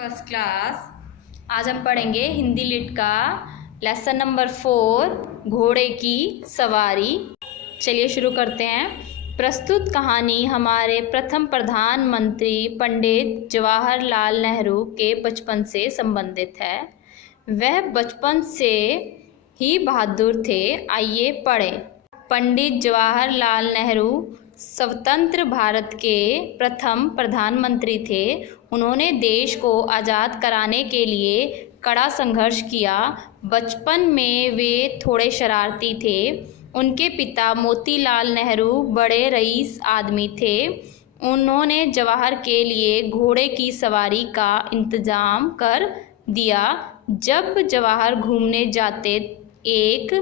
First class. आज हम पढ़ेंगे हिंदी लिट का लेसन नंबर 4 घोड़े की सवारी। चलिए शुरू करते हैं। प्रस्तुत कहानी हमारे प्रथम प्रधानमंत्री पंडित जवाहरलाल नेहरू के बचपन से संबंधित है। वह बचपन से ही बहादुर थे। आइए पढ़ें। पंडित जवाहरलाल नेहरू स्वतंत्र भारत के प्रथम प्रधानमंत्री थे। उन्होंने देश को आज़ाद कराने के लिए कड़ा संघर्ष किया। बचपन में वे थोड़े शरारती थे। उनके पिता मोतीलाल नेहरू बड़े रईस आदमी थे। उन्होंने जवाहर के लिए घोड़े की सवारी का इंतजाम कर दिया। जब जवाहर घूमने जाते एक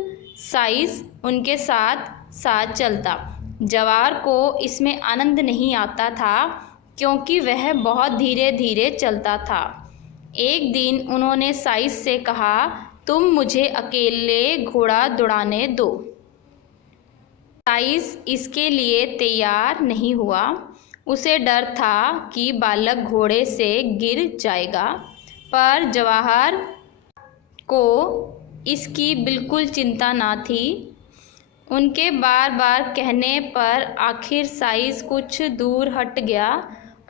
साइस उनके साथ साथ चलता। जवाहर को इसमें आनंद नहीं आता था क्योंकि वह बहुत धीरे धीरे चलता था। एक दिन उन्होंने साइस से कहा, तुम मुझे अकेले घोड़ा दौड़ाने दो। साइस इसके लिए तैयार नहीं हुआ। उसे डर था कि बालक घोड़े से गिर जाएगा, पर जवाहर को इसकी बिल्कुल चिंता न थी। उनके बार बार कहने पर आखिर साइस कुछ दूर हट गया।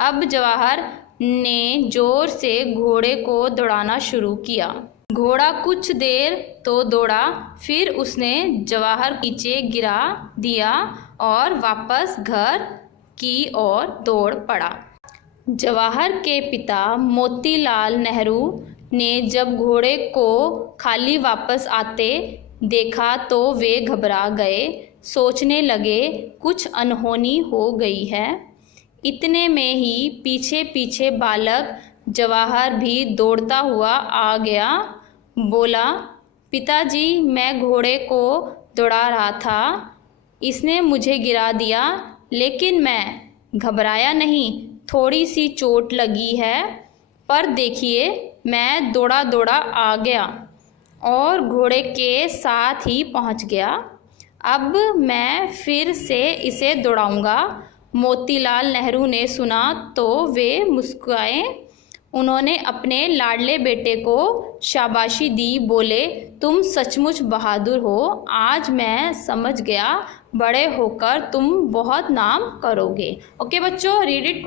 अब जवाहर ने जोर से घोड़े को दौड़ाना शुरू किया। घोड़ा कुछ देर तो दौड़ा, फिर उसने जवाहर नीचे गिरा दिया और वापस घर की ओर दौड़ पड़ा। जवाहर के पिता मोतीलाल नेहरू ने जब घोड़े को खाली वापस आते देखा तो वे घबरा गए। सोचने लगे कुछ अनहोनी हो गई है। इतने में ही पीछे पीछे बालक जवाहर भी दौड़ता हुआ आ गया। बोला, पिताजी, मैं घोड़े को दौड़ा रहा था, इसने मुझे गिरा दिया, लेकिन मैं घबराया नहीं। थोड़ी सी चोट लगी है, पर देखिए मैं दौड़ा दौड़ा आ गया और घोड़े के साथ ही पहुंच गया। अब मैं फिर से इसे दौड़ाऊंगा। मोतीलाल नेहरू ने सुना तो वे मुस्कुराए। उन्होंने अपने लाडले बेटे को शाबाशी दी। बोले, तुम सचमुच बहादुर हो। आज मैं समझ गया, बड़े होकर तुम बहुत नाम करोगे। ओके बच्चों, रीड इट।